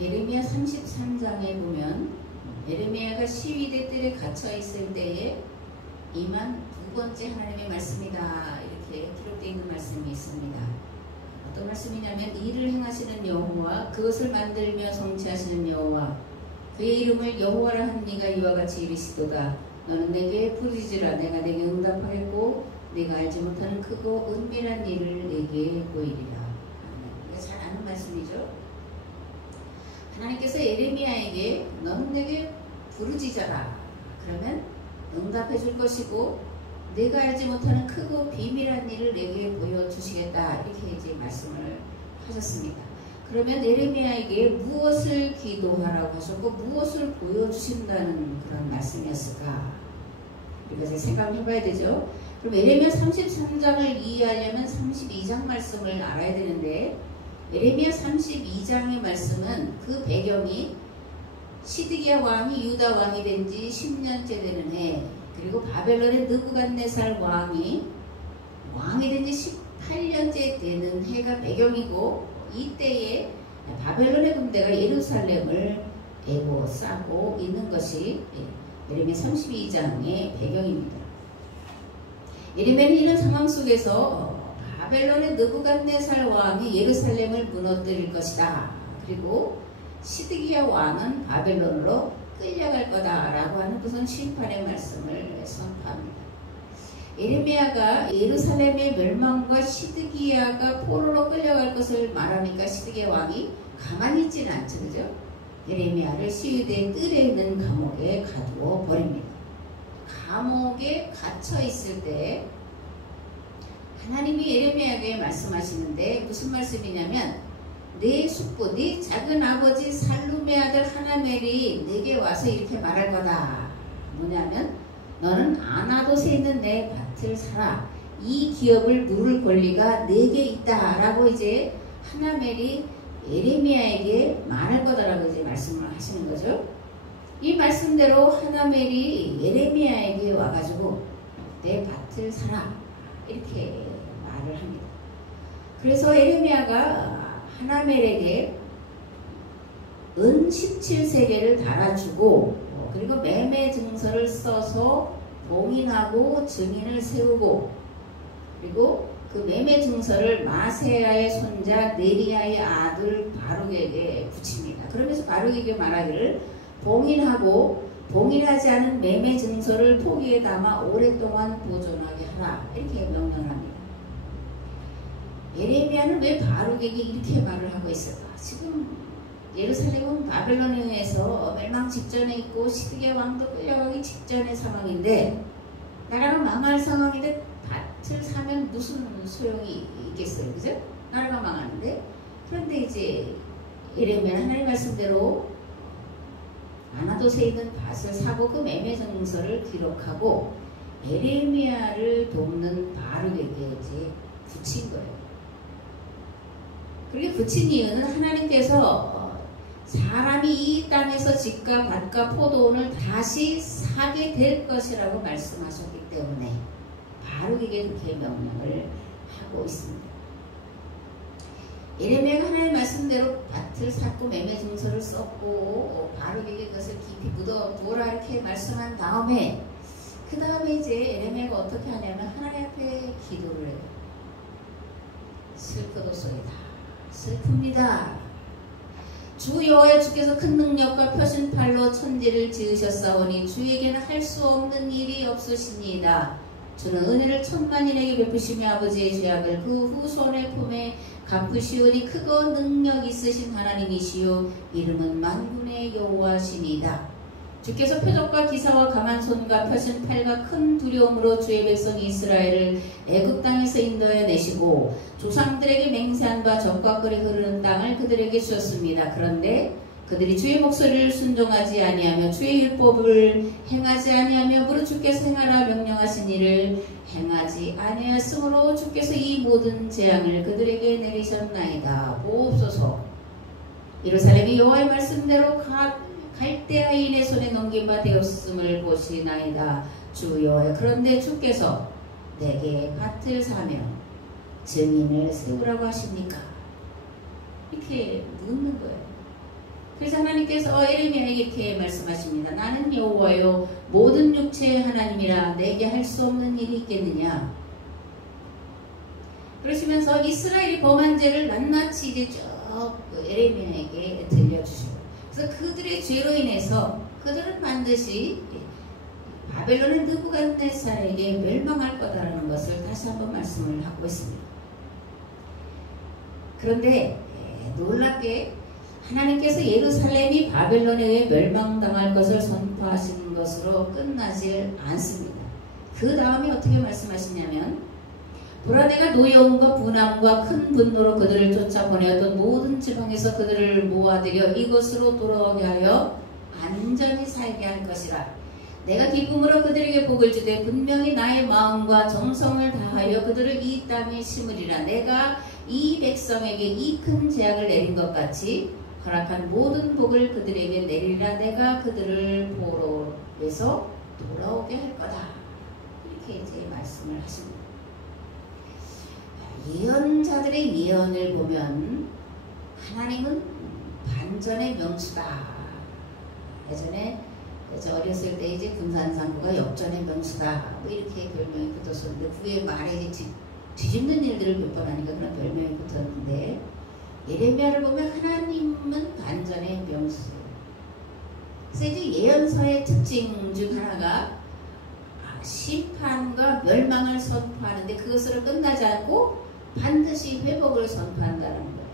예레미야 33장에 보면 예레미야가 시위대 뜰에 갇혀 있을 때에 임한 두 번째 하나님의 말씀이다, 이렇게 기록되어 있는 말씀이 있습니다. 어떤 말씀이냐면, 이를 행하시는 여호와, 그것을 만들며 성취하시는 여호와, 그의 이름을 여호와라 한 네가 이와 같이 이르시도다. 너는 내게 부르짖으라. 내가 내게 응답하겠고 네가 알지 못하는 크고 은밀한 일을 내게 보이리라. 우리가 잘 아는 말씀이죠. 하나님께서 예레미야에게 너는 내게 부르짖어라. 그러면 응답해 줄 것이고 내가 알지 못하는 크고 비밀한 일을 내게 보여주시겠다, 이렇게 이제 말씀을 하셨습니다. 그러면 예레미야에게 무엇을 기도하라고 하셨고 무엇을 보여주신다는 그런 말씀이었을까? 우리가 이제 생각을 해봐야 되죠. 그럼 예레미야 33장을 이해하려면 32장 말씀을 알아야 되는데, 예레미야 32장의 말씀은 그 배경이 시드기야 왕이 유다 왕이 된 지 10년째 되는 해, 그리고 바벨론의 느부갓네살 왕이 된 지 18년째 되는 해가 배경이고, 이때에 바벨론의 군대가 예루살렘을 에워싸고 있는 것이 예레미야 32장의 배경입니다. 예레미야는 이런 상황 속에서 바벨론의 느부갓네살 왕이 예루살렘을 무너뜨릴 것이다, 그리고 시드기야 왕은 바벨론으로 끌려갈 거다라고 하는 무슨 심판의 말씀을 선포합니다. 예레미야가 예루살렘의 멸망과 시드기야가 포로로 끌려갈 것을 말하니까 시드기야 왕이 가만히 있지는 않죠, 그죠? 예레미야를 시위대 뜰에 있는 감옥에 가두어 버립니다. 감옥에 갇혀 있을 때 하나님이 예레미야에게 말씀하시는데, 무슨 말씀이냐면, 네 숙부, 네 작은 아버지 살룸의 아들 하나멜이 내게 와서 이렇게 말할 거다. 뭐냐면, 너는 아나돗에 있는 내 밭을 사라. 이 기업을 누를 권리가 내게 있다, 라고 이제 하나멜이 예레미야에게 말할 거다라고 이제 말씀을 하시는 거죠. 이 말씀대로 하나멜이 예레미야에게 와가지고 내 밭을 사라, 이렇게 말을 합니다. 그래서 예레미야가 하나멜에게 은 17세겔을 달아주고, 그리고 매매 증서를 써서 봉인하고 증인을 세우고, 그리고 그 매매 증서를 마세야의 손자 네리야의 아들 바룩에게 붙입니다. 그러면서 바룩에게 말하기를, 봉인하고 봉인하지 않은 매매 증서를 포기에 담아 오랫동안 보존하게 하라, 이렇게 명령을 합니다. 예레미야는 왜 바룩에게 이렇게 말을 하고 있을까? 지금 예루살렘은 바벨론에 의해서 멸망 직전에 있고 시드기야 왕도 끌려가기 직전의 상황인데, 나라가 망할 상황인데 밭을 사면 무슨 소용이 있겠어요, 그죠? 나라가 망하는데. 그런데 이제 예레미야는 하나님 말씀대로 아나돗에 있는 밭을 사고 그 매매 증서를 기록하고 예레미야를 돕는 바룩에게 이제 붙인 거예요. 그리고 붙인 이유는 하나님께서 사람이 이 땅에서 집과 밭과 포도원을 다시 사게 될 것이라고 말씀하셨기 때문에 바룩에게 그렇게 명령을 하고 있습니다. 예레미야가 하나님의 말씀대로 밭을 샀고 매매 증서를 썼고 바룩에게 그것을 깊이 묻어두어라, 이렇게 말씀한 다음에, 그 다음에 이제 예레미야가 어떻게 하냐면 하나님 앞에 기도를 해요. 슬프도소이다, 슬픕니다. 주 여호와 주께서 큰 능력과 표신팔로 천지를 지으셨사오니 주에게는 할 수 없는 일이 없으시니이다. 주는 은혜를 천만인에게 베푸시며 아버지의 죄악을 그 후손의 품에 갚으시오니 크고 능력 있으신 하나님이시요 이름은 만군의 여호와시니이다. 주께서 표적과 기사와 강한 손과 펴신 팔과 큰 두려움으로 주의 백성 이스라엘을 애굽 땅에서 인도해 내시고 조상들에게 맹세한 바 적과 꿀이 흐르는 땅을 그들에게 주셨습니다. 그런데 그들이 주의 목소리를 순종하지 아니하며 주의 율법을 행하지 아니하며 무릇 주께서 행하라 명령하신 일을 행하지 아니하였으므로 주께서 이 모든 재앙을 그들에게 내리셨나이다. 보옵소서. 예루살렘이 여호와의 말씀대로 갈대아인의 손에 넘긴 바 되었음을 보시나이다. 주 여호와, 그런데 주께서 내게 밭을 사며 증인을 세우라고 하십니까? 이렇게 묻는 거예요. 그래서 하나님께서 에레미야에게 이렇게 말씀하십니다. 나는 여호와요 모든 육체의 하나님이라 내게 할 수 없는 일이 있겠느냐. 그러시면서 이스라엘이 범한 죄를 낱낱이 이제 쭉 에레미야에게 들려주시고, 그래서 그들의 죄로 인해서 그들은 반드시 바벨론의 느부갓네살에게 멸망할 거다라는 것을 다시 한번 말씀을 하고 있습니다. 그런데 놀랍게 하나님께서 예루살렘이 바벨론에 의해 멸망당할 것을 선포하신 것으로 끝나질 않습니다. 그 다음에 어떻게 말씀하시냐면, 보라 내가 노여움과 분함과 큰 분노로 그들을 쫓아보내었던 모든 지방에서 그들을 모아들여 이곳으로 돌아오게 하여 안전히 살게 할 것이라. 내가 기쁨으로 그들에게 복을 주되 분명히 나의 마음과 정성을 다하여 그들을 이 땅에 심으리라. 내가 이 백성에게 이 큰 재앙을 내린 것 같이 허락한 모든 복을 그들에게 내리라. 내가 그들을 보러 해서 돌아오게 할 거다. 이렇게 이제 말씀을 하십니다. 예언자들의 예언을 보면 하나님은 반전의 명수다. 예전에 저 어렸을 때 이제 군산상고가 역전의 명수다. 뭐 이렇게 별명이 붙었었는데, 그게 말에 이제 뒤집는 일들을 몇 번 하니까 그런 별명이 붙었는데, 예레미야를 보면 하나님은 반전의 명수. 그래서 이제 예언서의 특징 중 하나가 심판과 멸망을 선포하는데 그것으로 끝나지 않고 반드시 회복을 선포한다는 거예요.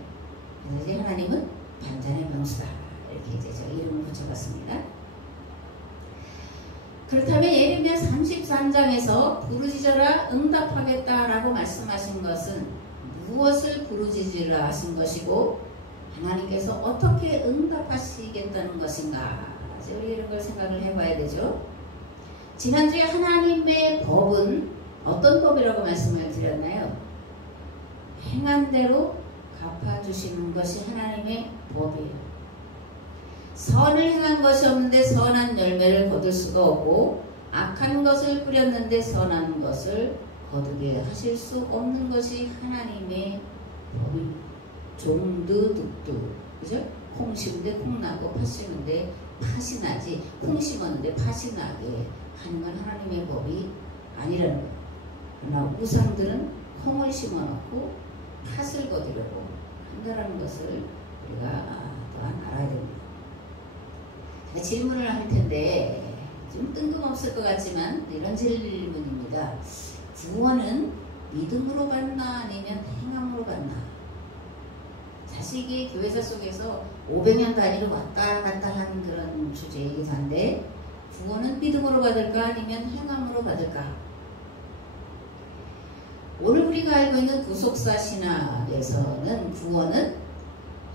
그래서 이제 하나님은 반전의 명수다. 이렇게 이제 저 이름을 붙여봤습니다. 그렇다면 예레미야 33장에서 부르짖어라 응답하겠다라고 말씀하신 것은 무엇을 부르짖으라 하신 것이고, 하나님께서 어떻게 응답하시겠다는 것인가, 우리 이런 걸 생각을 해봐야 되죠. 지난주에 하나님의 법은 어떤 법이라고 말씀을 드렸나요? 행한 대로 갚아주시는 것이 하나님의 법이에요. 선을 행한 것이 없는데 선한 열매를 거둘 수가 없고, 악한 것을 뿌렸는데 선한 것을 거두게 하실 수 없는 것이 하나님의 법입니다. 종드득두, 그죠? 콩 심는데 콩 나고 팥 심는데 팥이 나지, 콩 심었는데 팥이 나게 하는 건 하나님의 법이 아니라는 거예요. 그러나 우상들은 콩을 심어놓고 팥을 거두려고 한다는 것을 우리가 또한 알아야 됩니다. 질문을 할 텐데 좀 뜬금없을 것 같지만 이런 질문입니다. 구원은 믿음으로 받나 아니면 행함으로 받나? 사실 이게 교회사 속에서 500년 단위로 왔다 갔다 하는 그런 주제이기도 한데, 구원은 믿음으로 받을까 아니면 행함으로 받을까? 오늘 우리가 알고 있는 구속사 신학에서는 구원은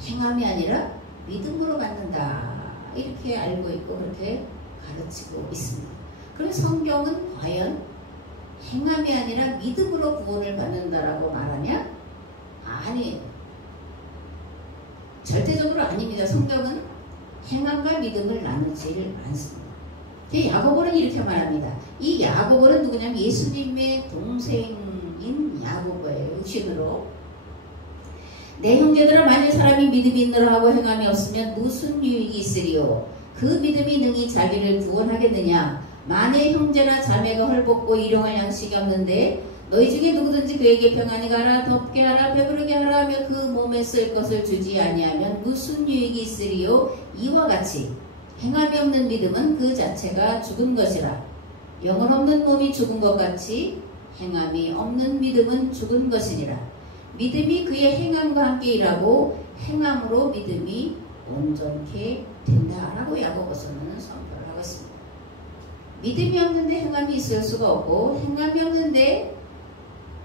행함이 아니라 믿음으로 받는다, 이렇게 알고 있고 그렇게 가르치고 있습니다. 그럼 성경은 과연 행함이 아니라 믿음으로 구원을 받는다라고 말하냐? 아니에요. 절대적으로 아닙니다. 성경은 행함과 믿음을 나누지를 않습니다. 야고보는 이렇게 말합니다. 이 야고보는 누구냐면 예수님의 동생인 야고보예요. 육신으로. 내 형제들아, 만일 사람이 믿음이 있느라 하고 행함이 없으면 무슨 유익이 있으리요? 그 믿음이 능히 자기를 구원하겠느냐? 만일 형제나 자매가 헐벗고 일용할 양식이 없는데 너희 중에 누구든지 그에게 평안히 가라, 덥게 하라, 배부르게 하라 하며 그 몸에 쓸 것을 주지 아니하면 무슨 유익이 있으리요? 이와 같이 행함이 없는 믿음은 그 자체가 죽은 것이라. 영혼 없는 몸이 죽은 것 같이 행함이 없는 믿음은 죽은 것이니라. 믿음이 그의 행함과 함께 일하고 행함으로 믿음이 온전케 된다라고 야고보서는 선포를 하고 있습니다. 믿음이 없는데 행함이 있을 수가 없고, 행함이 없는데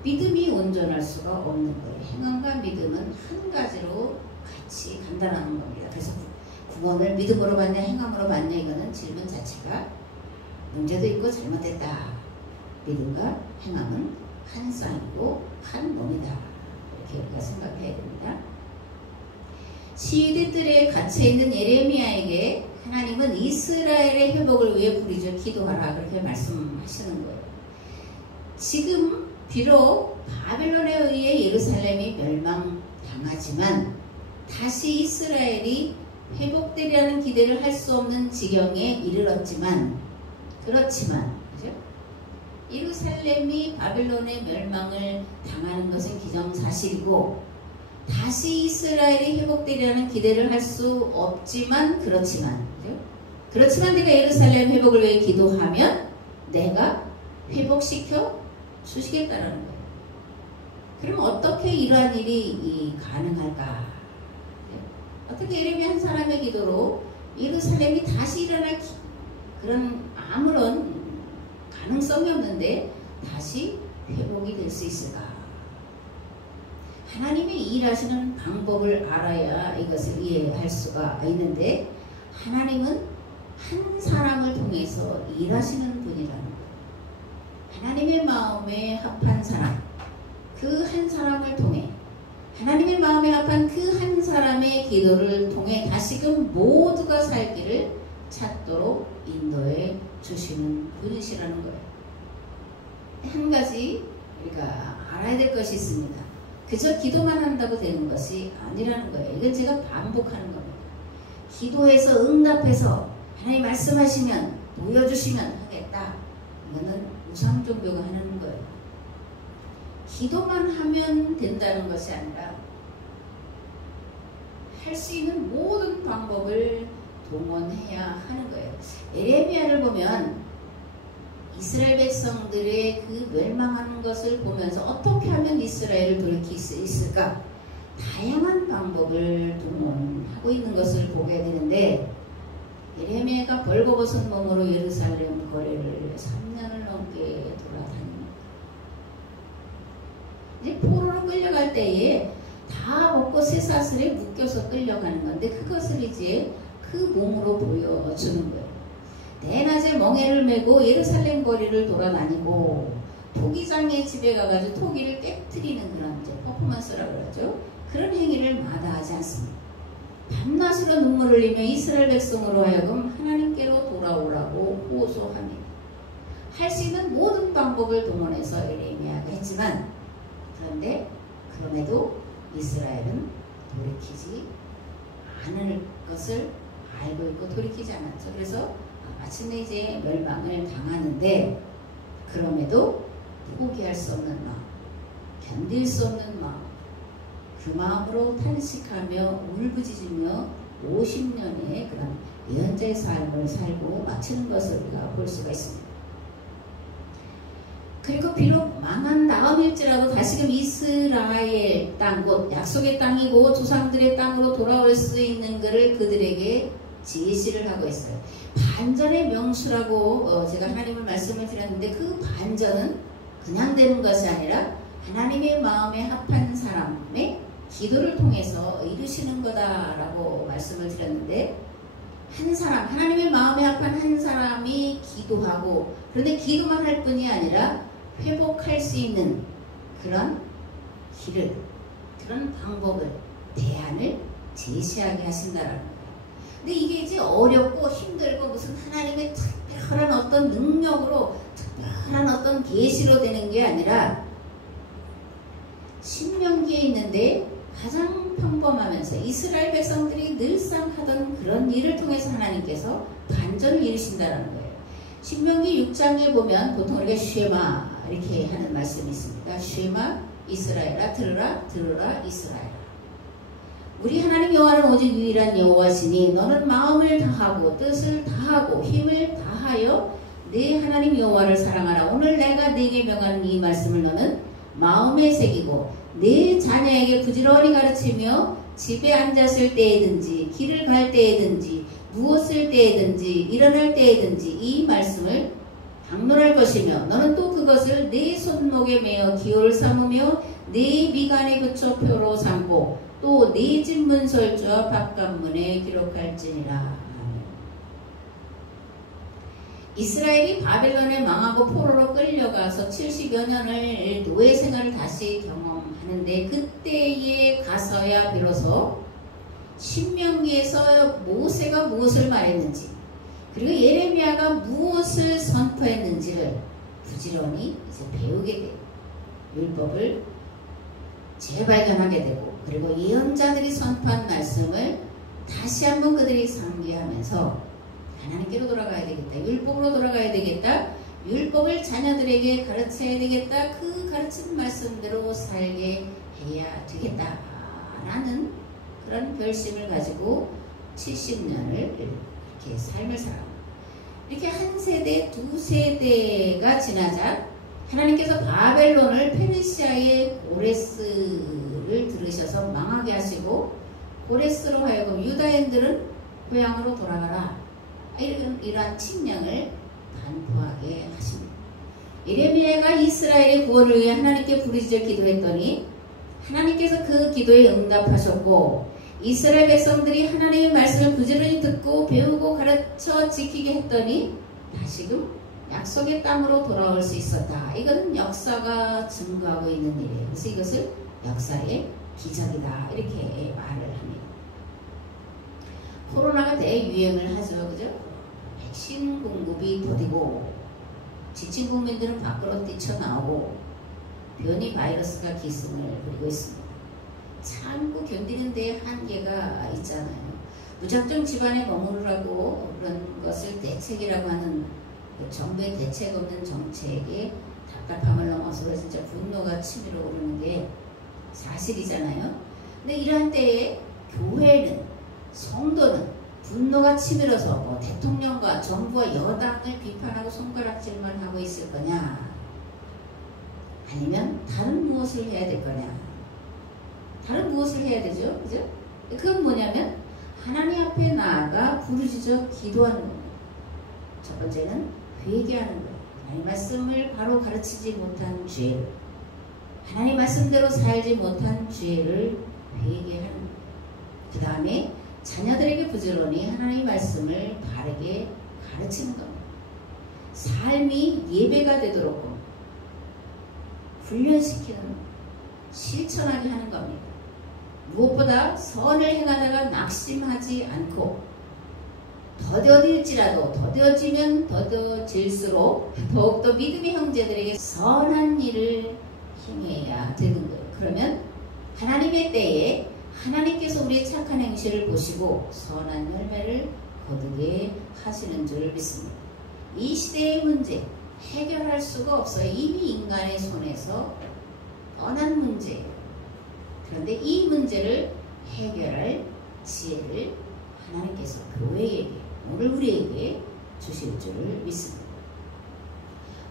믿음이 온전할 수가 없는 거예요. 행함과 믿음은 한 가지로 같이 간다는 겁니다. 그래서 구원을 믿음으로 받냐 행함으로 받냐, 이거는 질문 자체가 문제도 있고 잘못됐다. 믿음과 행함은 한 쌍이고 한 몸이다. 이렇게 우리가 생각해야 됩니다. 시위대 뜰에 갇혀있는 예레미야에게 하나님은 이스라엘의 회복을 위해 부르짖어 기도하라, 그렇게 말씀하시는 거예요. 지금 비록 바벨론에 의해 예루살렘이 멸망당하지만 다시 이스라엘이 회복되리라는 기대를 할 수 없는 지경에 이르렀지만 그렇지만 그죠? 예루살렘이 바벨론의 멸망을 당하는 것은 기정사실이고 다시 이스라엘이 회복되리라는 기대를 할 수 없지만 그렇지만 그죠? 그렇지만 내가 예루살렘 회복을 위해 기도하면 내가 회복시켜 주시겠다는 거예요. 그럼 어떻게 이러한 일이 가능할까? 어떻게 예레미야 한 사람의 기도로 예루살렘이 다시 일어날 그런 아무런 가능성이 없는데 다시 회복이 될 수 있을까? 하나님이 일하시는 방법을 알아야 이것을 이해할 수가 있는데 하나님은 한 사람을 통해서 일하시는 분이라는 거예요. 하나님의 마음에 합한 사람, 그 한 사람을 통해 하나님의 마음에 합한 그 한 사람의 기도를 통해 다시금 모두가 살 길을 찾도록 인도해 주시는 분이시라는 거예요. 한 가지 우리가 알아야 될 것이 있습니다. 그저 기도만 한다고 되는 것이 아니라는 거예요. 이건 제가 반복하는 겁니다. 기도해서 응답해서 하나님 말씀하시면 보여주시면 하겠다. 이거는 우상종교가 하는 거예요. 기도만 하면 된다는 것이 아니라 할 수 있는 모든 방법을 동원해야 하는 거예요. 예레미야를 보면 이스라엘 백성들의 그 멸망하는 것을 보면서 어떻게 하면 이스라엘을 돌이킬 수 있을까? 다양한 방법을 동원하고 있는 것을 보게 되는데 예레미야가 벌거벗은 몸으로 예루살렘 거리를 3년을 넘게 돌아다닙니다. 이제 포로로 끌려갈 때에 다 먹고 쇠사슬에 묶여서 끌려가는 건데 그것을 이제 그 몸으로 보여주는 거예요. 대낮에 멍에를 메고 예루살렘 거리를 돌아다니고 토기장의 집에 가가지고 토기를 깨트리는 그런 이제 퍼포먼스라고 그러죠. 그런 행위를 마다하지 않습니다. 밤낮으로 눈물을 흘리며 이스라엘 백성으로 하여금 하나님께로 돌아오라고 호소합니다. 할 수 있는 모든 방법을 동원해서 예레미야가 했지만 그럼에도 이스라엘은 돌이키지 않을 것을 알고 있고 돌이키지 않았죠. 그래서 마침내 이제 멸망을 당하는데 그럼에도 포기할 수 없는 마음, 견딜 수 없는 마음, 그 마음으로 탄식하며 울부짖으며 50년의 그런 예언자의 삶을 살고 마치는 것을 우리가 볼 수가 있습니다. 그리고 비록 망한 다음일지라도 다시금 이스라엘 땅, 곧 약속의 땅이고 조상들의 땅으로 돌아올 수 있는 것을 그들에게 제시를 하고 있어요. 반전의 명수라고 제가 하나님을 말씀을 드렸는데 그 반전은 그냥 되는 것이 아니라 하나님의 마음에 합한 사람의 기도를 통해서 이루시는 거다라고 말씀을 드렸는데 한 사람, 하나님의 마음에 합한 한 사람이 기도하고 그런데 기도만 할 뿐이 아니라 회복할 수 있는 그런 길을, 그런 방법을, 대안을 제시하게 하신다라는 거예요. 근데 이게 이제 어렵고 힘들고 무슨 하나님의 특별한 어떤 능력으로 특별한 어떤 계시로 되는 게 아니라 신명기에 있는데 가장 평범하면서 이스라엘 백성들이 늘상 하던 그런 일을 통해서 하나님께서 반전을 이루신다는 거예요. 신명기 6장에 보면 보통 우리가 쉐마 이렇게 하는 말씀이 있습니다. 쉐마 이스라엘아 들으라 들으라 이스라엘아. 우리 하나님 여호와는 오직 유일한 여호와시니 너는 마음을 다하고 뜻을 다하고 힘을 다하여 네 하나님 여호와를 사랑하라. 오늘 내가 네게 명하는 이 말씀을 너는 마음에 새기고 네 자녀에게 부지런히 가르치며 집에 앉았을 때에든지 길을 갈 때에든지 누웠을 때에든지 일어날 때에든지 이 말씀을 강론할 것이며 너는 또 그것을 네 손목에 매어 기호를 삼으며 네 미간에 붙여 표로 삼고 또 네 집 문설주와 바깥문에 기록할지니라. 이스라엘이 바벨론에 망하고 포로로 끌려가서 70여 년을 노예 생활을 다시 경험하는데 그때에 가서야 비로소 신명기에서 모세가 무엇을 말했는지 그리고 예레미야가 무엇을 선포했는지를 부지런히 이제 배우게 되고 율법을 재발견하게 되고 그리고 예언자들이 선포한 말씀을 다시 다시 한번 그들이 상기하면서 하나님께로 돌아가야 되겠다. 율법으로 돌아가야 되겠다. 율법을 자녀들에게 가르쳐야 되겠다. 그 가르치는 말씀대로 살게 해야 되겠다. 라는 그런 결심을 가지고 70년을 이렇게 삶을 살아갑니다. 이렇게 한 세대, 두 세대가 지나자 하나님께서 바벨론을 페르시아의 고레스를 들으셔서 망하게 하시고 고레스로 하여금 유다인들은 고향으로 돌아가라. 이러한 칙령을 반포하게 하십니다. 예레미야가 이스라엘의 구원을 위해 하나님께 부르짖어 기도했더니 하나님께서 그 기도에 응답하셨고 이스라엘 백성들이 하나님의 말씀을 부지런히 듣고 배우고 가르쳐 지키게 했더니 다시금 약속의 땅으로 돌아올 수 있었다. 이것은 역사가 증거하고 있는 일이에요. 그래서 이것을 역사의 기적이다. 이렇게 말을 합니다. 코로나가 대유행을 하죠. 그죠? 백신 공급이 더디고 지친 국민들은 밖으로 뛰쳐나오고 변이 바이러스가 기승을 부리고 있습니다. 참고 견디는 데 한계가 있잖아요. 무작정 집안에 머무르라고 그런 것을 대책이라고 하는 그 정부의 대책 없는 정책에 답답함을 넘어서 진짜 분노가 치밀어 오르는 게 사실이잖아요. 근데 이러한 때에 교회는, 성도는 분노가 치밀어서 뭐 대통령과 정부와 여당을 비판하고 손가락질만 하고 있을 거냐, 아니면 다른 무엇을 해야 될 거냐. 다른 무엇을 해야 되죠? 그죠? 그건 뭐냐면 하나님 앞에 나아가 부르짖어 기도하는 겁니다. 첫 번째는 회개하는 거예요. 하나님 말씀을 바로 가르치지 못한 죄, 하나님 말씀대로 살지 못한 죄를 회개하는 거예요. 그 다음에 자녀들에게 부지런히 하나님의 말씀을 바르게 가르치는 겁니다. 삶이 예배가 되도록 훈련시키는, 실천하게 하는 겁니다. 무엇보다 선을 행하다가 낙심하지 않고 더뎌질지라도 더뎌지면 더뎌질수록 더욱더 믿음의 형제들에게 선한 일을 행해야 되는 거예요. 그러면 하나님의 때에 하나님께서 우리의 착한 행실을 보시고 선한 열매를 거두게 하시는 줄 믿습니다. 이 시대의 문제 해결할 수가 없어요. 이미 인간의 손에서 떠난 문제예요. 그런데 이 문제를 해결할 지혜를 하나님께서 교회에게, 오늘 우리에게 주실 줄 믿습니다.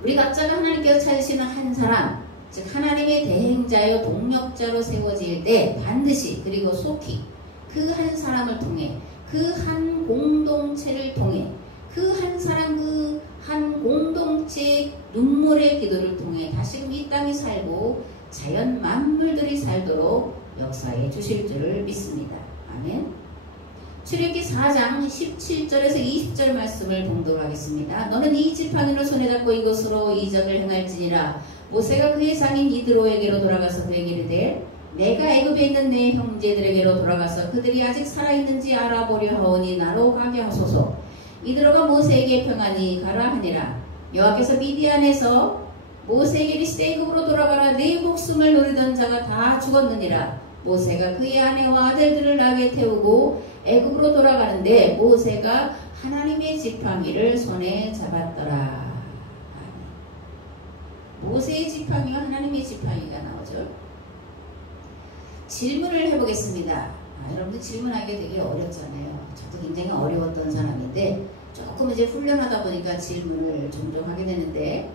우리 각자가 하나님께서 찾으시는 한 사람, 즉 하나님의 대행자요 동력자로 세워질 때 반드시, 그리고 속히 그 한 사람을 통해, 그 한 공동체를 통해, 그 한 사람, 그 한 공동체의 눈물의 기도를 통해 다시금 이 땅이 살고 자연 만물들이 살도록 역사해 주실 줄을 믿습니다. 아멘. 출애굽기 4장 17절에서 20절 말씀을 봉독하겠습니다. 너는 이 지팡이를 손에 잡고 이곳으로 이적을 행할지니라. 모세가 그의 상인 이드로에게로 돌아가서 그에게 이르되 내가 애굽에 있는 내 형제들에게로 돌아가서 그들이 아직 살아있는지 알아보려 하오니 나로 가게 하소서. 이드로가 모세에게 평안히 가라 하니라. 여호와께서 미디안에서 모세에게 이르시되 애굽으로 돌아가라. 내 목숨을 노리던 자가 다 죽었느니라. 모세가 그의 아내와 아들들을 낙에 태우고 애굽으로 돌아가는데 모세가 하나님의 지팡이를 손에 잡았더라. 모세의 지팡이와 하나님의 지팡이가 나오죠. 질문을 해보겠습니다. 여러분들 질문하기 되게 어렵잖아요. 저도 굉장히 어려웠던 사람인데 조금 이제 훈련하다 보니까 질문을 종종 하게 되는데,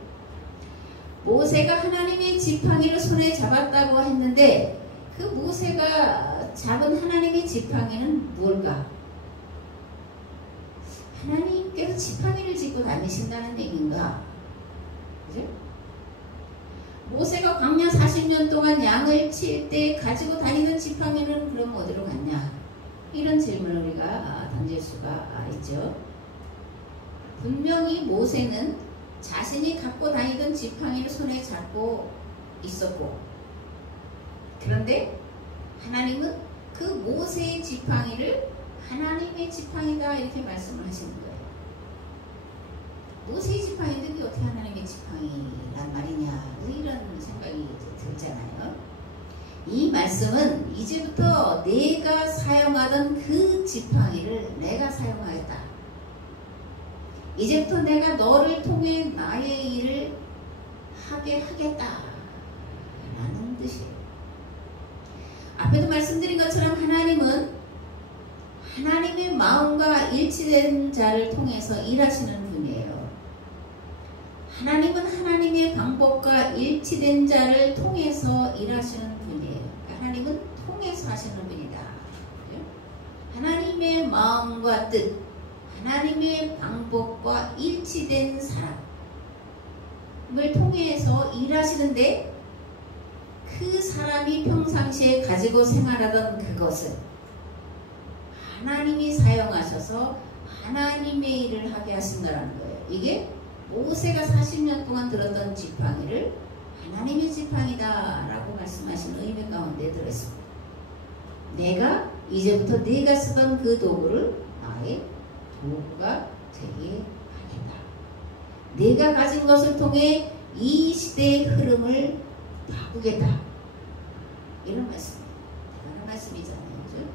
모세가 하나님의 지팡이를 손에 잡았다고 했는데 그 모세가 잡은 하나님의 지팡이는 뭘까? 하나님께서 지팡이를 짚고 다니신다는 얘기인가? 그죠? 모세가 광야 40년 동안 양을 칠 때 가지고 다니던 지팡이는 그럼 어디로 갔냐? 이런 질문을 우리가 던질 수가 있죠. 분명히 모세는 자신이 갖고 다니던 지팡이를 손에 잡고 있었고, 그런데 하나님은 그 모세의 지팡이를 하나님의 지팡이다 이렇게 말씀을 하시는 거예요. 모세의 지팡이인데 그게 어떻게 하나님의 지팡이란 말이냐, 이런 생각이 들잖아요. 이 말씀은 이제부터 내가 사용하던 그 지팡이를 이제부터 내가 너를 통해 나의 일을 하게 하겠다 라는 뜻이에요. 앞에도 말씀드린 것처럼 하나님은 하나님의 마음과 일치된 자를 통해서 일하시는 분이에요. 하나님은 하나님의 방법과 일치된 자를 통해서 일하시는 분이에요. 하나님은 통해서 하시는 분이다. 하나님의 마음과 뜻, 하나님의 방법과 일치된 사람을 통해서 일하시는데 그 사람이 평상시에 가지고 생활하던 그것을 하나님이 사용하셔서 하나님의 일을 하게 하신다는 거예요. 이게 모세가 40년 동안 들었던 지팡이를 하나님의 지팡이다 라고 말씀하시는 의미 가운데 들어있습니다. 내가 이제부터 네가 쓰던 그 도구를 나의 도구가 되게 하겠다. 네가 가진 것을 통해 이 시대의 흐름을 바꾸겠다. 이런 말씀입니다. 대단한 말씀이잖아요. 그죠?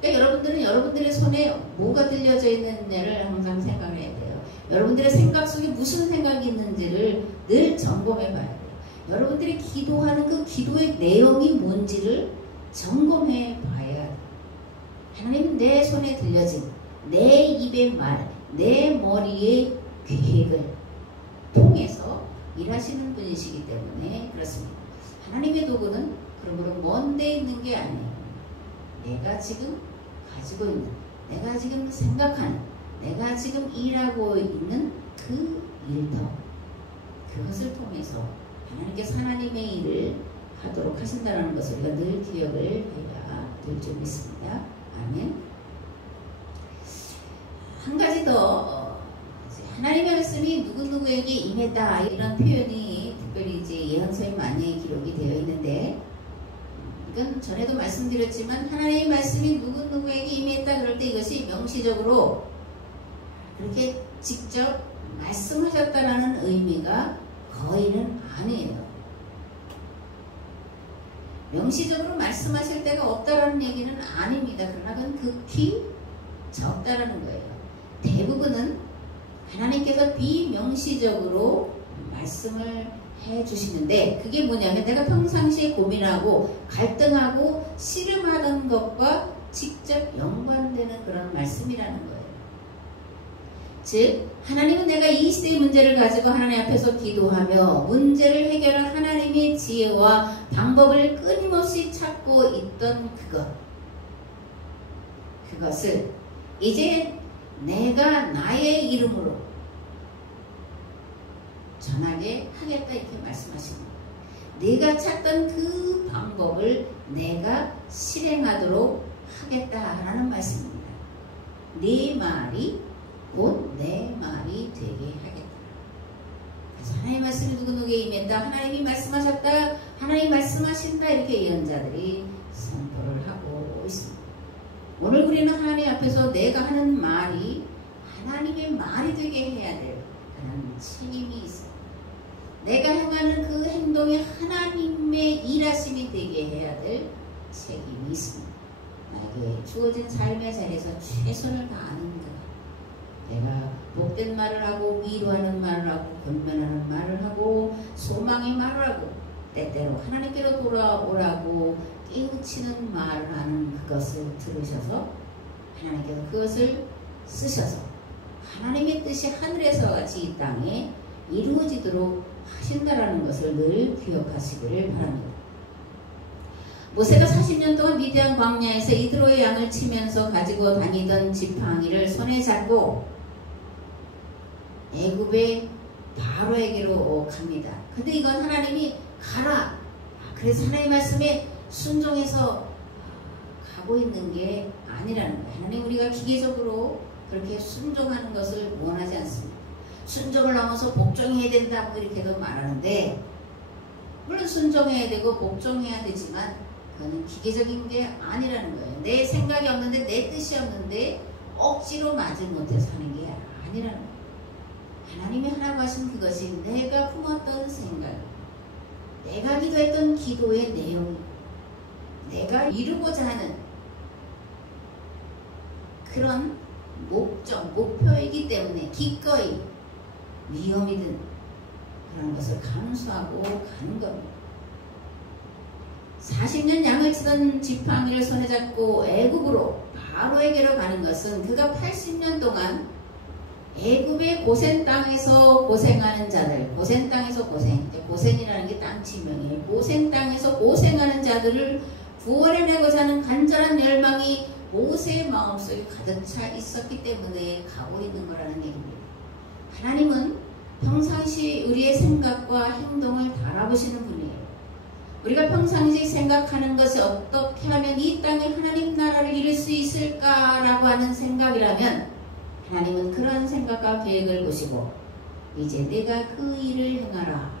그러니까 여러분들은 여러분들의 손에 뭐가 들려져 있느냐를 항상 생각을 해야 돼요. 여러분들의 생각 속에 무슨 생각이 있는지를 늘 점검해 봐야 돼요. 여러분들이 기도하는 그 기도의 내용이 뭔지를 점검해 봐야 돼요. 하나님은 내 손에 들려진 내 입의 말, 내 머리의 계획을 통해서 일하시는 분이시기 때문에 그렇습니다. 하나님의 도구는 그러므로 먼 데 있는 게 아니에요. 내가 지금 가지고 있는, 내가 지금 생각하는, 내가 지금 일하고 있는 그 일터, 그것을 통해서 하나님께서 하나님의 일을 하도록 하신다는 것을 우리가 늘 기억을 해야 될 줄 믿습니다. 아멘. 한 가지 더, 하나님의 말씀이 누구누구에게 임했다 이런 표현이 특별히 이제 예언서에 많이 기록이 되어 있는데, 이건 전에도 말씀드렸지만 하나님의 말씀이 누구누구에게 임했다 그럴 때 이것이 명시적으로 그렇게 직접 말씀하셨다라는 의미가 거의는 아니에요. 명시적으로 말씀하실 때가 없다라는 얘기는 아닙니다. 그러나 그건 극히 적다라는 거예요. 대부분은 하나님께서 비명시적으로 말씀을 해주시는데, 그게 뭐냐면 내가 평상시에 고민하고 갈등하고 씨름하던 것과 직접 연관되는 그런 말씀이라는 거예요. 즉 하나님은 내가 이 시대의 문제를 가지고 하나님 앞에서 기도하며 문제를 해결할 하나님의 지혜와 방법을 끊임없이 찾고 있던 그것을 이제 내가 나의 이름으로 전하게 하겠다 이렇게 말씀하십니다. 네가 찾던 그 방법을 내가 실행하도록 하겠다라는 말씀입니다. 네 말이 곧 내 말이 되게 하겠다. 그래서 하나님의 말씀이 누구누구에게 임했다, 하나님이 말씀하셨다, 하나님이 말씀하신다 이렇게 예언자들이 선포를 하고 있습니다. 오늘 우리는 하나님 앞에서 내가 하는 말이 하나님의 말이 되게 해야 될 그런 책임이 있습니다. 내가 행하는 그 행동이 하나님의 일하심이 되게 해야 될 책임이 있습니다. 나에게 주어진 삶의 자리에서 최선을 다하는 것, 내가 복된 말을 하고 위로하는 말을 하고 권면하는 말을 하고 소망의 말을 하고 때때로 하나님께로 돌아오라고 깨우치는 말을 하는 그것을 들으셔서 하나님께서 그것을 쓰셔서 하나님의 뜻이 하늘에서 같이 이 땅에 이루어지도록 하신다라는 것을 늘 기억하시기를 바랍니다. 모세가 40년 동안 미디안 광야에서 이드로의 양을 치면서 가지고 다니던 지팡이를 손에 잡고 애굽의 바로에게로 갑니다. 근데 이건 하나님이 가라, 그래서 하나님의 말씀에 순종해서 가고 있는 게 아니라는 거예요. 하나님 우리가 기계적으로 그렇게 순종하는 것을 원하지 않습니다. 순종을 넘어서 복종해야 된다고 이렇게도 말하는데, 물론 순종해야 되고 복종해야 되지만 그거는 기계적인 게 아니라는 거예요. 내 생각이 없는데, 내 뜻이 없는데 억지로 맞을 못해서 하는 게 아니라는 거예요. 하나님이 하라고 하신 그것이 내가 품었던 생각, 내가 기도했던 기도의 내용, 내가 이루고자 하는 그런 목표이기 때문에 기꺼이 위험이든 그런 것을 감수하고 가는 겁니다. 40년 양을 치던 지팡이를 손에 잡고 애굽으로 바로에게로 가는 것은 그가 80년 동안 애굽의 고센 땅에서 고생하는 자들, 고센 땅에서 고센이라는 게 땅 지명이에요. 고센 땅에서 고생하는 자들을 구원해내고자 하는 간절한 열망이 모세의 마음속에 가득 차 있었기 때문에 가고 있는 거라는 얘기입니다. 하나님은 평상시 우리의 생각과 행동을 달아보시는 분이에요. 우리가 평상시 생각하는 것이 어떻게 하면 이 땅에 하나님 나라를 이룰 수 있을까라고 하는 생각이라면 하나님은 그런 생각과 계획을 보시고 이제 내가 그 일을 행하라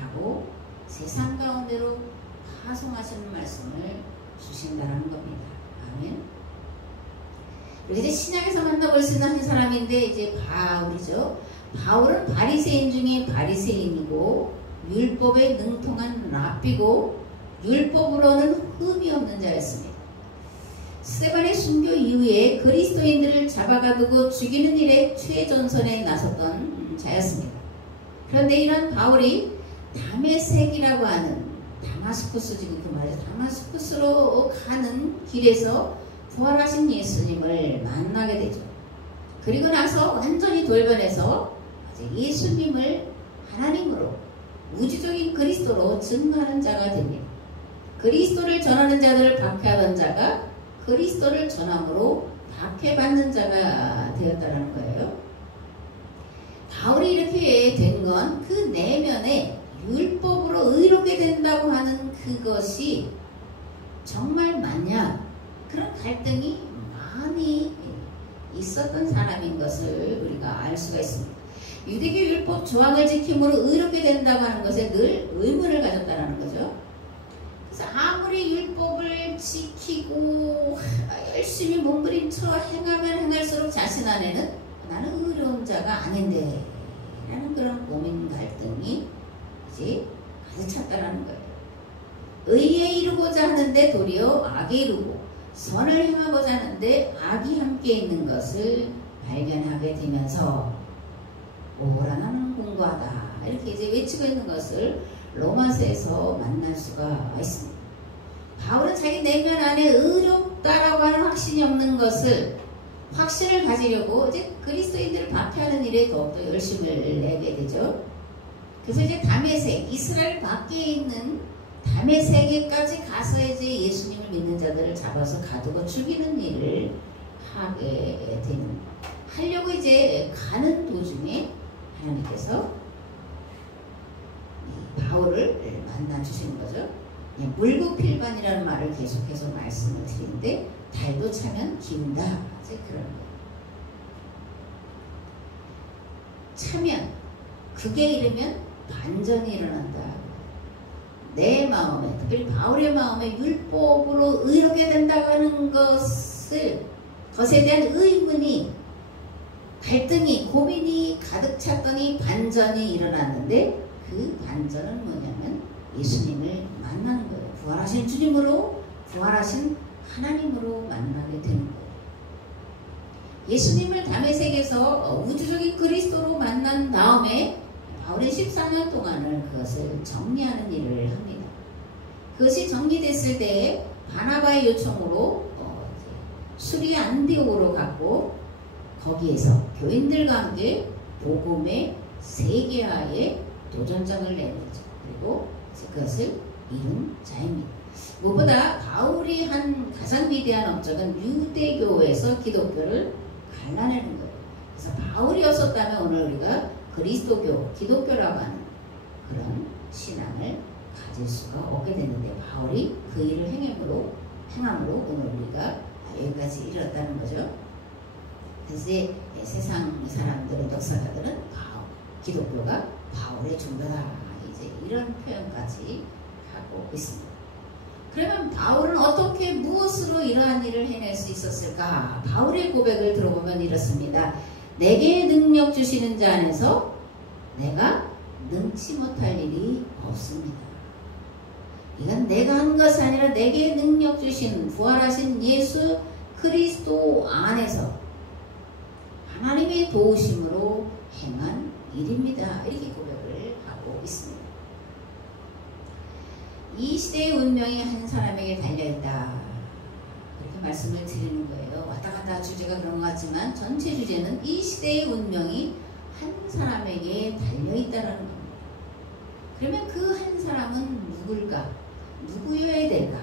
라고 세상 가운데로 파송하시는 말씀을 주신다는 겁니다. 아멘. 우리 이제 신약에서 만나볼 수 있는 한 사람인데 이제 바울이죠. 바울은 바리새인 중에 바리새인이고 율법에 능통한 랍비고 율법으로는 흠이 없는 자였습니다. 스데반의 순교 이후에 그리스도인들을 잡아가두고 죽이는 일에 최전선에 나섰던 자였습니다. 그런데 이런 바울이 다메섹이라고 하는 다마스쿠스, 지금 그 말이죠. 다마스쿠스로 가는 길에서 부활하신 예수님을 만나게 되죠. 그리고 나서 완전히 돌변해서 예수님을 하나님으로 우주적인 그리스도로 증거하는 자가 됩니다. 그리스도를 전하는 자들을 박해하던 자가 그리스도를 전함으로 박해받는 자가 되었다는 거예요. 바울이 이렇게 된 건 그 내면에 율법으로 의롭게 된다고 하는 그것이 정말 맞냐, 그런 갈등이 많이 있었던 사람인 것을 우리가 알 수가 있습니다. 유대교 율법 조항을 지킴으로 의롭게 된다고 하는 것에 늘 의문을 가졌다는 거죠. 그래서 아무리 율법을 지키고 열심히 몸부림쳐 행하면 행할수록 자신 안에는 나는 의로운 자가 아닌데 라는 그런 고민 갈등이 이제 가득 찼다는 거예요. 의에 이루고자 하는데 도리어 악에 이루고 선을 행하고자 하는데 악이 함께 있는 것을 발견하게 되면서 오라 나는 공고하다 이렇게 이제 외치고 있는 것을 로마서에서 만날 수가 있습니다. 바울은 자기 내면 안에 의롭다라고 하는 확신이 없는 것을 확신을 가지려고 이제 그리스도인들을 박해하는 일에 더욱더 열심을 내게 되죠. 그래서 이제 다메섹, 이스라엘 밖에 있는 다메섹에까지 가서 이제 예수님을 믿는 자들을 잡아서 가두고 죽이는 일을 하게 되는, 하려고 이제 가는 도중에 하나님께서 바울을 만나 주시는 거죠. 물구필반이라는 말을 계속해서 말씀을 드리는데 달도 차면 기운다 이제 그런 거예요. 차면 극에 이르면 반전이 일어난다. 내 마음에, 특별히 바울의 마음에 율법으로 의롭게 된다고 하는 것에 대한 의문이, 갈등이, 고민이 가득 찼더니 반전이 일어났는데 그 반전은 뭐냐면 예수님을 만나는 거예요. 부활하신 주님으로, 부활하신 하나님으로 만나게 되는 거예요. 예수님을 다메섹에서 우주적인 그리스도로 만난 다음에 바울의 14년 동안을 그것을 정리하는 일을 합니다. 그것이 정리됐을 때 바나바의 요청으로 수리아 안디옥으로 갔고 거기에서 교인들과 함께 복음의 세계화에 도전장을 내밀죠. 그리고 그것을 이룬 자입니다. 무엇보다 바울이 한 가장 위대한 업적은 유대교에서 기독교를 갈라내는 거예요. 그래서 바울이었었다면 오늘 우리가 그리스도교, 기독교라고 하는 그런 신앙을 가질 수가 없게 됐는데 바울이 그 일을 행함으로 오늘 우리가 여기까지 이르렀다는 거죠. 그래서 이제 세상 사람들은, 역사가들은 기독교가 바울의 종교다 이제 이런 표현까지 하고 있습니다. 그러면 바울은 어떻게 무엇으로 이러한 일을 해낼 수 있었을까? 바울의 고백을 들어보면 이렇습니다. 내게 능력 주시는 자 안에서 내가 능치 못할 일이 없습니다. 이건 내가 한 것이 아니라 내게 능력 주신 부활하신 예수 그리스도 안에서 하나님의 도우심으로 행한 일입니다. 이렇게 고백을 하고 있습니다. 이 시대의 운명이 한 사람에게 달려있다. 이렇게 말씀을 드리는 거예요. 왔다 갔다 주제가 그런 것 같지만 전체 주제는 이 시대의 운명이 한 사람에게 달려있다라는 겁니다. 그러면 그 한 사람은 누굴까? 누구여야 될까?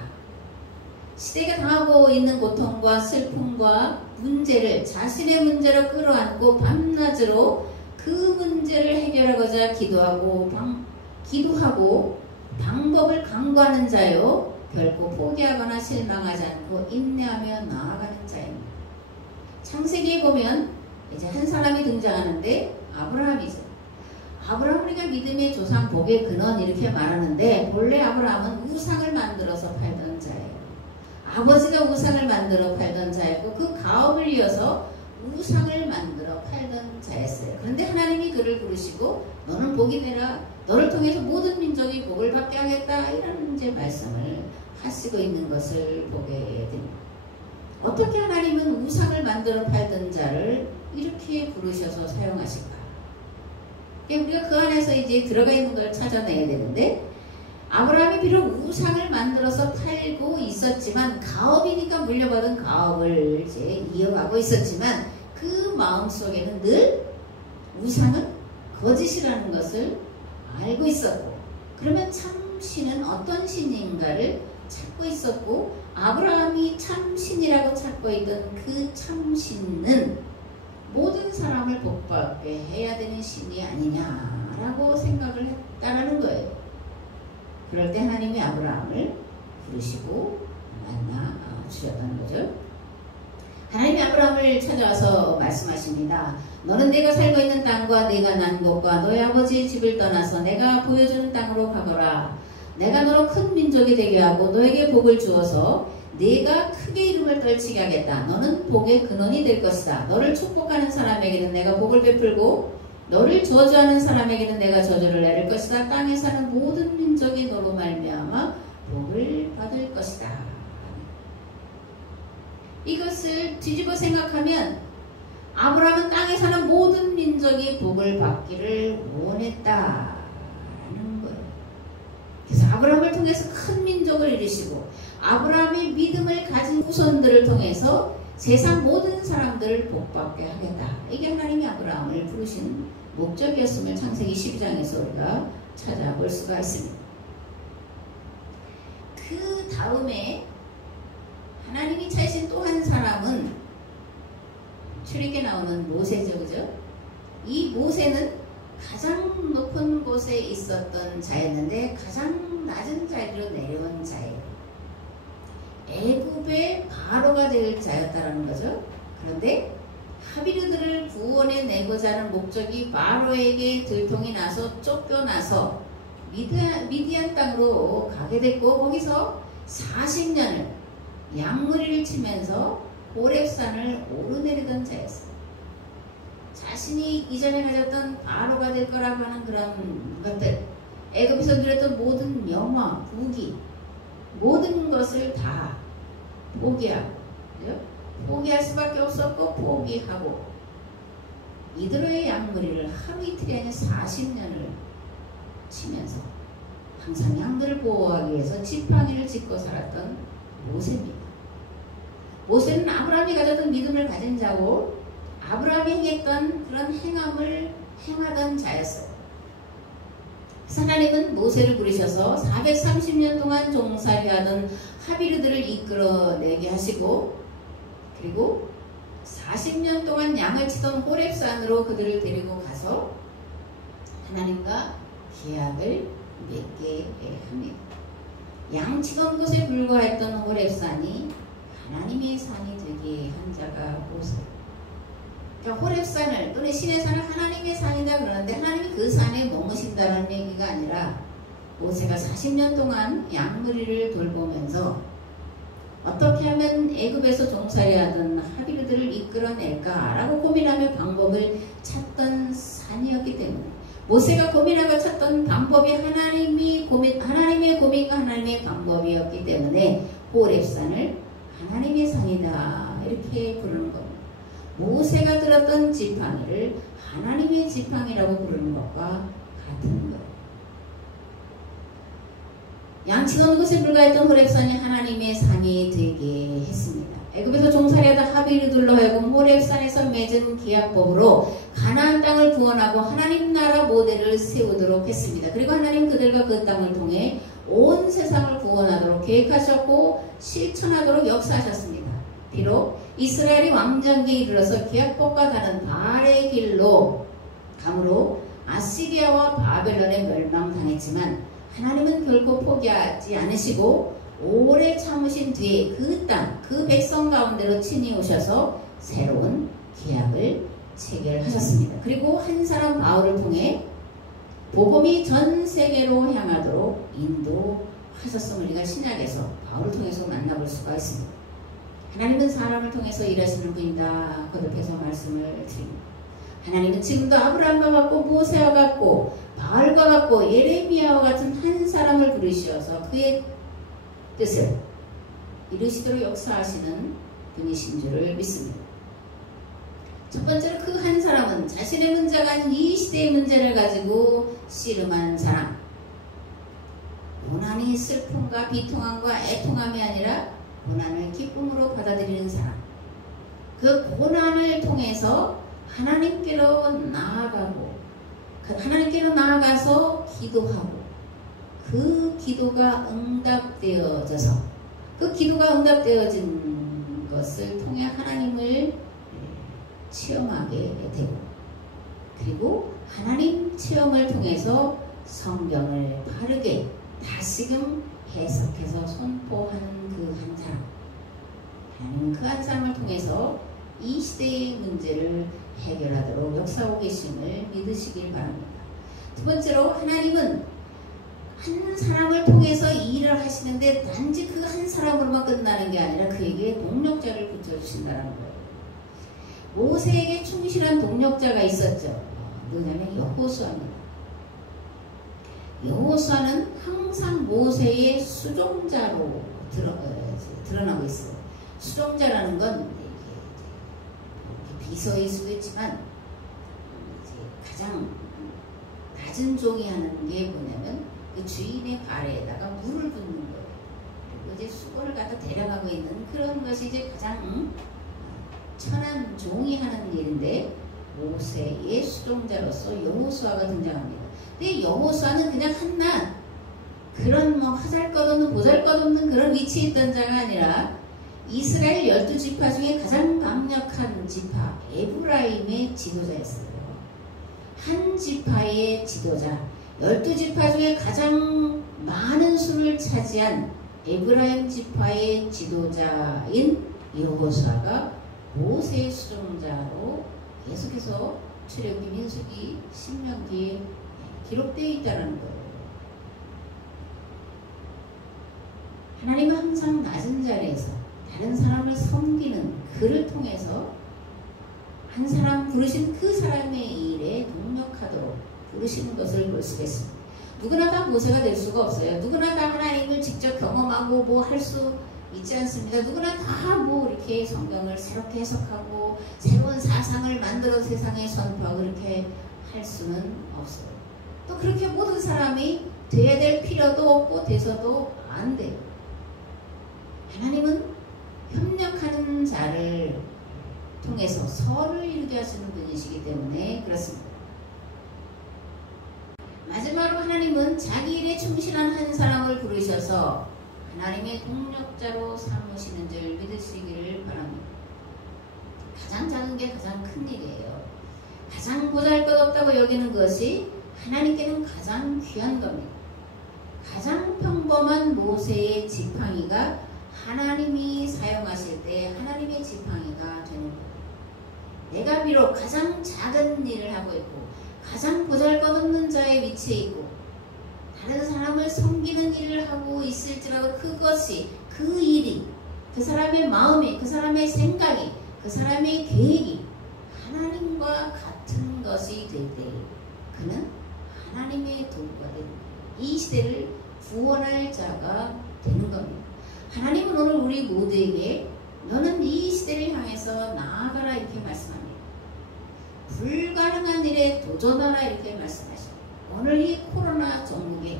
시대가 당하고 있는 고통과 슬픔과 문제를 자신의 문제로 끌어안고 밤낮으로 그 문제를 해결하고자 기도하고 방법을 강구하는 자요, 결코 포기하거나 실망하지 않고 인내하며 나아가는 자입니다. 창세기에 보면 이제 한 사람이 등장하는데 아브라함이죠. 아브라함은 우리가 믿음의 조상, 복의 근원 이렇게 말하는데 본래 아브라함은 우상을 만들어서 팔던 자예요. 아버지가 우상을 만들어 팔던 자였고 그 가업을 이어서 우상을 만들어 팔던 자였어요. 그런데 하나님이 그를 부르시고 너는 복이 되라, 너를 통해서 모든 민족이 복을 받게 하겠다, 이런 이제 말씀을 하시고 있는 것을 보게 됩니다. 어떻게 하나님은 우상을 만들어 팔던 자를 이렇게 부르셔서 사용하실까? 우리가 그 안에서 이제 들어가 있는 걸 찾아내야 되는데, 아브라함이 비록 우상을 만들어서 팔고 있었지만 가업이니까 물려받은 가업을 이제 이어가고 있었지만 그 마음속에는 늘 우상은 거짓이라는 것을 알고 있었고, 그러면 참 신은 어떤 신인가를 찾고 있었고, 아브라함이 참 신이라고 찾고 있던 그 참 신은 모든 사람을 복받게 해야 되는 신이 아니냐라고 생각을 했다라는 거예요. 그럴 때 하나님이 아브라함을 부르시고 만나 주셨다는 거죠. 하나님이 아브라함을 찾아와서 말씀하십니다. 너는 내가 살고 있는 땅과 내가 난 곳과 너의 아버지의 집을 떠나서 내가 보여주는 땅으로 가거라. 내가 너로 큰 민족이 되게 하고 너에게 복을 주어서 내가 크게 이름을 떨치게 하겠다. 너는 복의 근원이 될 것이다. 너를 축복하는 사람에게는 내가 복을 베풀고 너를 저주하는 사람에게는 내가 저주를 내릴 것이다. 땅에 사는 모든 민족이 너로 말미암아 복을 받을 것이다. 이것을 뒤집어 생각하면 아브라함은 땅에 사는 모든 민족이 복을 받기를 원했다라는 거예요. 그래서 아브라함을 통해서 큰 민족을 이루시고 아브라함이 믿음을 가진 후손들을 통해서 세상 모든 사람들을 복받게 하겠다. 이게 하나님이 아브라함을 부르신 목적이었음을 창세기 12장에서 우리가 찾아볼 수가 있습니다. 그 다음에 하나님이 찾으신 또 한 사람은 출애굽에 나오는 모세죠, 그죠? 이 모세는 가장 높은 곳에 있었던 자였는데 가장 낮은 자리로 내려온 자예요. 애굽의 바로가 될 자였다는 거죠. 그런데 하비르들을 구원해 내고자 하는 목적이 바로에게 들통이 나서 쫓겨나서 미디안 땅으로 가게 됐고 거기서 40년을 양무리를 치면서 호렙산을 오르내리던 자였어요. 자신이 이전에 가졌던 바로가 될 거라고 하는 그런 것들, 애굽에서 누렸던 모든 명화, 부귀, 모든 것을 다 포기하고, 그죠? 포기할 수밖에 없었고 포기하고 이대로의 양무리를 하루 이틀이 아니라 40년을 치면서 항상 양들을 보호하기 위해서 지팡이를 짚고 살았던 모세입니다. 모세는 아브라함이 가졌던 믿음을 가진 자고 아브라함이 행했던 그런 행함을 행하던 자였어요. 하나님은 모세를 부르셔서 430년 동안 종살이하던 하비르들을 이끌어내게 하시고 그리고 40년 동안 양을 치던 호렙산으로 그들을 데리고 가서 하나님과 계약을 맺게 합니다. 양 치던 곳에 불과했던 호렙산이 하나님의 산이 되게 한 자가 모세. 그러니까 호렙산을 또는 신의 산을 하나님의 산이다 그러는데 하나님이 그 산에 머무신다는 얘기가 아니라 모세가 40년 동안 양무리를 돌보면서 어떻게 하면 애굽에서 종살이하던 하비르들을 이끌어낼까라고 고민하며 방법을 찾던 산이었기 때문에 모세가 고민하고 찾던 방법이 하나님의 고민과 하나님의 방법이었기 때문에 호렙산을 하나님의 산이다 이렇게 부르는 겁니다. 모세가 들었던 지팡이를 하나님의 지팡이라고 부르는 것과 같은 거예요. 양치 없는 곳에 불과했던 호렙산이 하나님의 산이 되게 했습니다. 애굽에서 종살이하다 하비르들로 하여금 호렙산에서 맺은 계약법으로 가나안 땅을 구원하고 하나님 나라 모델을 세우도록 했습니다. 그리고 하나님 그들과 그 땅을 통해 온 세상을 구원하도록 계획하셨고 실천하도록 역사하셨습니다. 비록 이스라엘이 왕정기에 이르러서 계약법과 다른 바알의 길로 감으로 아시리아와 바벨론에 멸망당했지만 하나님은 결코 포기하지 않으시고 오래 참으신 뒤에 그 땅, 그 백성 가운데로 친히 오셔서 새로운 계약을 체결하셨습니다. 그리고 한 사람 바울을 통해 복음이 전 세계로 향하도록 인도하셨음을 우리가 신약에서 바울을 통해서 만나볼 수가 있습니다. 하나님은 사람을 통해서 일하시는 분이다. 거듭해서 말씀을 드립니다. 하나님은 지금도 아브라함과 같고 모세와 같고 바울과 같고 예레미야와 같은 한 사람을 부르셔서 그의 뜻을 이루시도록 역사하시는 분이신 줄을 믿습니다. 첫 번째로 그 한 사람은 자신의 문제가 아닌 이 시대의 문제를 가지고 씨름하는 사람. 고난이 슬픔과 비통함과 애통함이 아니라 고난을 기쁨으로 받아들이는 사람. 그 고난을 통해서 하나님께로 나아가고 하나님께로 나아가서 기도하고 그 기도가 응답되어져서 그 기도가 응답되어진 것을 통해 하나님을 체험하게 되고 그리고 하나님 체험을 통해서 성경을 바르게 다시금 해석해서 선포하는 그 한 사람. 하나님은 그 한 사람을 통해서 이 시대의 문제를 해결하도록 역사하고 계심을 믿으시길 바랍니다. 두 번째로 하나님은 한 사람을 통해서 일을 하시는데 단지 그 한 사람으로만 끝나는 게 아니라 그에게 동력자를 붙여주신다는 거예요. 모세에게 충실한 동력자가 있었죠. 누구냐면 여호수아입니다. 여호수아는 항상 모세의 수종자로 드러나고 있어요. 수종자라는 건 비서일 수도 있지만 가장 낮은 종이 하는 게 뭐냐면 그 주인의 발에다가 물을 붓는 거예요. 그리고 이제 수고를 갖다 데려가고 있는 그런 것이 이제 가장 천한 종이 하는 일인데 모세의 수종자로서 여호수아가 등장합니다. 근데 여호수아는 그냥 한낱 그런 뭐 하잘것없는 보잘것없는 그런 위치에 있던 자가 아니라 이스라엘 12지파 중에 가장 강력한 지파 에브라임의 지도자였어요. 한 지파의 지도자 12지파 중에 가장 많은 수를 차지한 에브라임 지파의 지도자인 여호수아가 모세의 수종자로 계속해서 출애굽기, 민수기, 신명기에 기록되어 있다는 거예요. 하나님은 항상 낮은 자리에서 다른 사람을 섬기는 그를 통해서 한 사람 부르신 그 사람의 일에 동력하도록 부르시는 것을 볼 수가 있습니다. 누구나 다 모세가 될 수가 없어요. 누구나 다 하나님을 직접 경험하고 뭐 할 수 있지 않습니다. 누구나 다 뭐 이렇게 성경을 새롭게 해석하고 새로운 사상을 만들어 세상에 선포하고 그렇게 할 수는 없어요. 또 그렇게 모든 사람이 돼야 될 필요도 없고 돼서도 안 돼요. 하나님은 협력하는 자를 통해서 서를 이루게 하시는 분이시기 때문에 그렇습니다. 마지막으로 하나님은 자기 일에 충실한 한 사람을 부르셔서 하나님의 동력자로 삼으시는 줄 믿으시기를 바랍니다. 가장 작은 게 가장 큰 일이에요. 가장 보잘것없다고 여기는 것이 하나님께는 가장 귀한 겁니다. 가장 평범한 모세의 지팡이가 하나님이 사용하실 때 하나님의 지팡이가 되는 거예요. 내가 비록 가장 작은 일을 하고 있고 가장 보잘것없는 자의 위치에 있고 다른 사람을 섬기는 일을 하고 있을지라도 그것이 그 일이 그 사람의 마음이 그 사람의 생각이 그 사람의 계획이 하나님과 같은 것이 될 때 그는 하나님의 도구가 되는 이 시대를 구원할 자가 되는 겁니다. 하나님은 오늘 우리 모두에게 너는 이 시대를 향해서 나아가라 이렇게 말씀합니다. 불가능한 일에 도전하라 이렇게 말씀하십니다. 오늘 이 코로나 종국에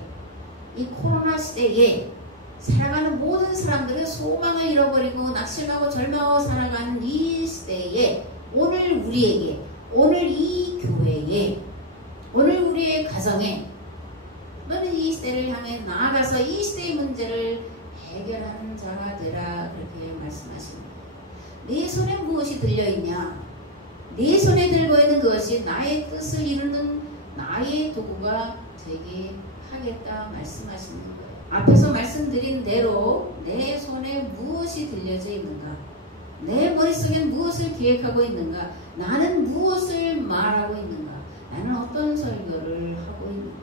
이 코로나 시대에 살아가는 모든 사람들의 소망을 잃어버리고 낙심하고 절망하고 살아가는 이 시대에 오늘 우리에게, 오늘 이 교회에, 오늘 우리의 가정에 너는 이 시대를 향해 나아가서 이 시대의 문제를 해결하는 자가 되라 그렇게 말씀하십니다. 네 손에 무엇이 들려있냐? 네 손에 들고 있는 그것이 나의 뜻을 이루는 나의 도구가 되게 하겠다 말씀하시는 거예요. 앞에서 말씀드린 대로 내 손에 무엇이 들려져 있는가? 내 머릿속엔 무엇을 기획하고 있는가? 나는 무엇을 말하고 있는가? 나는 어떤 설교를 하고 있는가?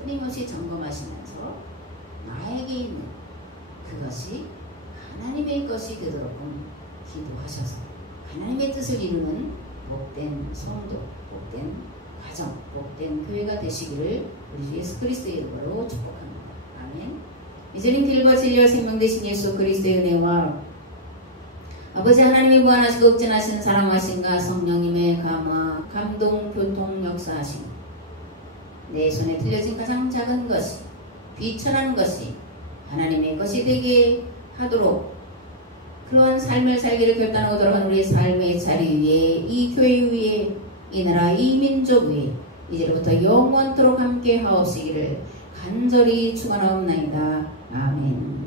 끊임없이 점검하시면서 나에게 있는 그것이 하나님의 것이 되도록끔 기도하셔서 하나님의 뜻을 이루는 복된 성도, 복된 가정, 복된 교회가 되시기를 우리 주 예수 그리스도의 이름으로 축복합니다. 아멘. 이제는 길과 진리와 생명 되신 예수 그리스도의 은혜와 아버지 하나님의 무한하시고 극진하신 사랑하신가 성령님의 감화, 감동, 교통, 역사하심 내 손에 들려진 가장 작은 것이 비천한 것이 하나님의 것이 되게 하도록 그러한 삶을 살기를 결단하고 돌아간 우리의 삶의 자리 위에 이 교회 위에 이 나라 이 민족 위에 이제부터 영원토록 함께 하옵시기를 간절히 축원하옵나이다. 아멘.